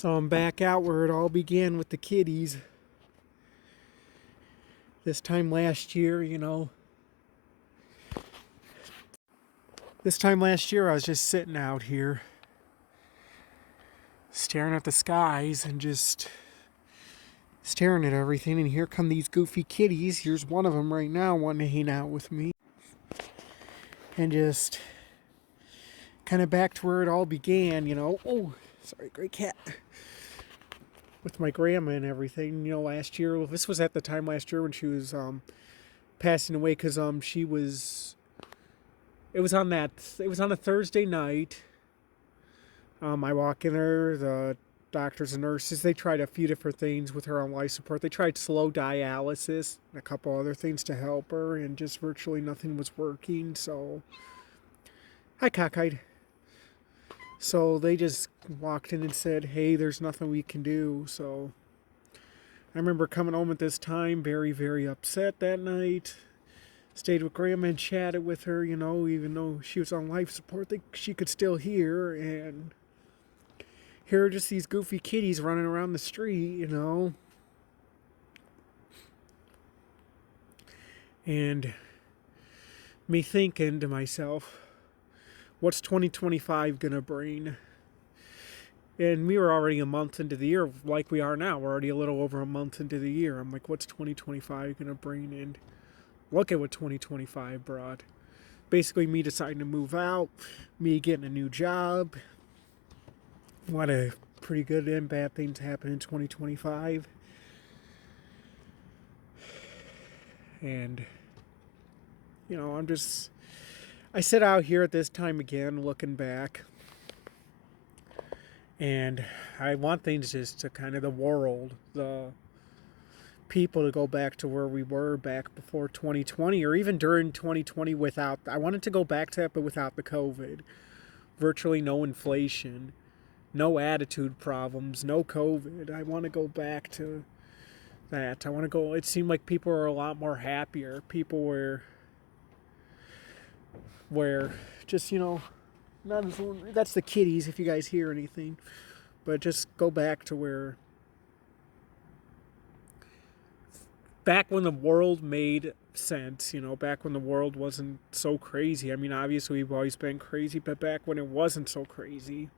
So I'm back out where it all began with the kitties. This time last year, I was just sitting out here, staring at the skies and just staring at everything. And here come these goofy kitties. Here's one of them right now wanting to hang out with me. And just kind of back to where it all began, Oh, sorry, great cat. With my grandma and everything, last year. This was at the time last year when she was passing away, because she was. It was on a Thursday night. I walk in there. The doctors and nurses, they tried a few different things with her on life support. They tried slow dialysis and a couple other things to help her, and just virtually nothing was working. So, hi, cockeyed. So they just walked in and said, hey, there's nothing we can do. So I remember coming home at this time, very, very upset that night. Stayed with Grandma and chatted with her, even though she was on life support, she could still hear. And here are just these goofy kitties running around the street, And me thinking to myself, what's 2025 gonna bring? And we were already a month into the year, like we are now. We're already a little over a month into the year. I'm like, what's 2025 gonna bring? And look at what 2025 brought. Basically, me deciding to move out, me getting a new job. A lot of pretty good and bad things happen in 2025. And, I sit out here at this time again, looking back. And I want things just to kind of the world, the people to go back to where we were back before 2020, or even during 2020 I wanted to go back to that, but without the COVID. Virtually no inflation, no attitude problems, no COVID. I want to go back to that. It seemed like people were a lot more happier. People were just, not as, that's the kitties if you guys hear anything. But just go back to back when the world made sense, back when the world wasn't so crazy. I mean, obviously we've always been crazy, but back when it wasn't so crazy.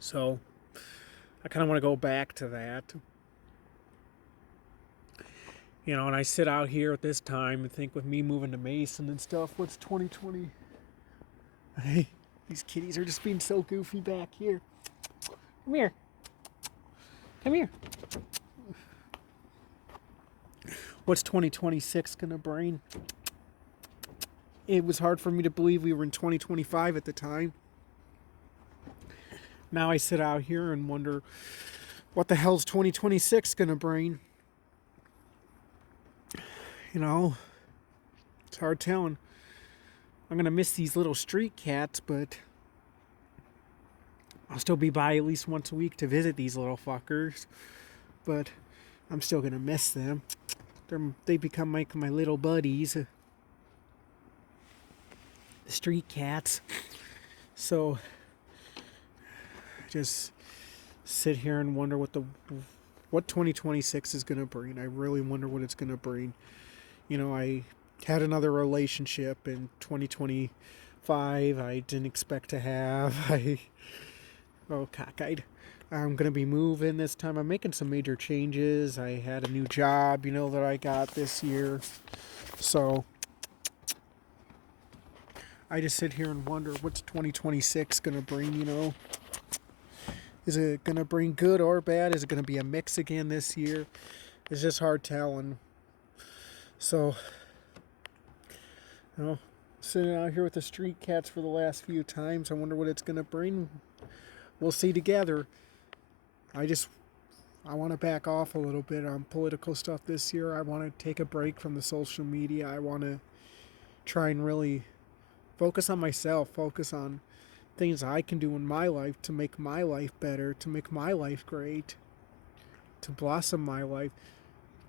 So I kind of want to go back to that. And I sit out here at this time and think, with me moving to Mason and stuff, what's 2020? Hey, these kitties are just being so goofy back here. Come here. Come here. What's 2026 gonna bring? It was hard for me to believe we were in 2025 at the time. Now I sit out here and wonder, what the hell's 2026 gonna bring? It's hard telling. I'm gonna miss these little street cats, but I'll still be by at least once a week to visit these little fuckers. But I'm still gonna miss them. They become like my little buddies. The street cats. So I just sit here and wonder what 2026 is gonna bring. I really wonder what it's gonna bring. I had another relationship in 2025 I didn't expect to have. Cockeyed. I'm going to be moving this time. I'm making some major changes. I had a new job, that I got this year. So I just sit here and wonder, what's 2026 going to bring, Is it going to bring good or bad? Is it going to be a mix again this year? It's just hard telling. So, sitting out here with the street cats for the last few times, I wonder what it's going to bring. We'll see together. I want to back off a little bit on political stuff this year. I want to take a break from the social media. I want to try and really focus on myself, focus on things I can do in my life to make my life better, to make my life great, to blossom my life,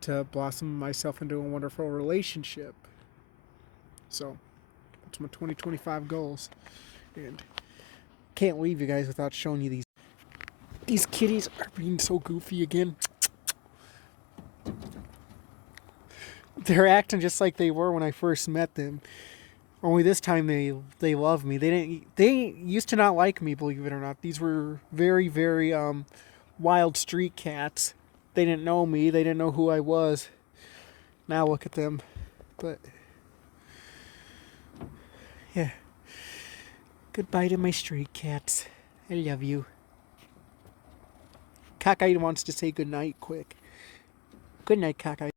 to blossom myself into a wonderful relationship. So that's my 2025 goals. And can't leave you guys without showing you these. These kitties are being so goofy again. They're acting just like they were when I first met them. Only this time they love me. They used to not like me, believe it or not. These were very, very wild street cats. They didn't know me. They didn't know who I was. Now look at them. But yeah. Goodbye to my street cats. I love you. Cockeye wants to say goodnight quick. Good night, Cockeye.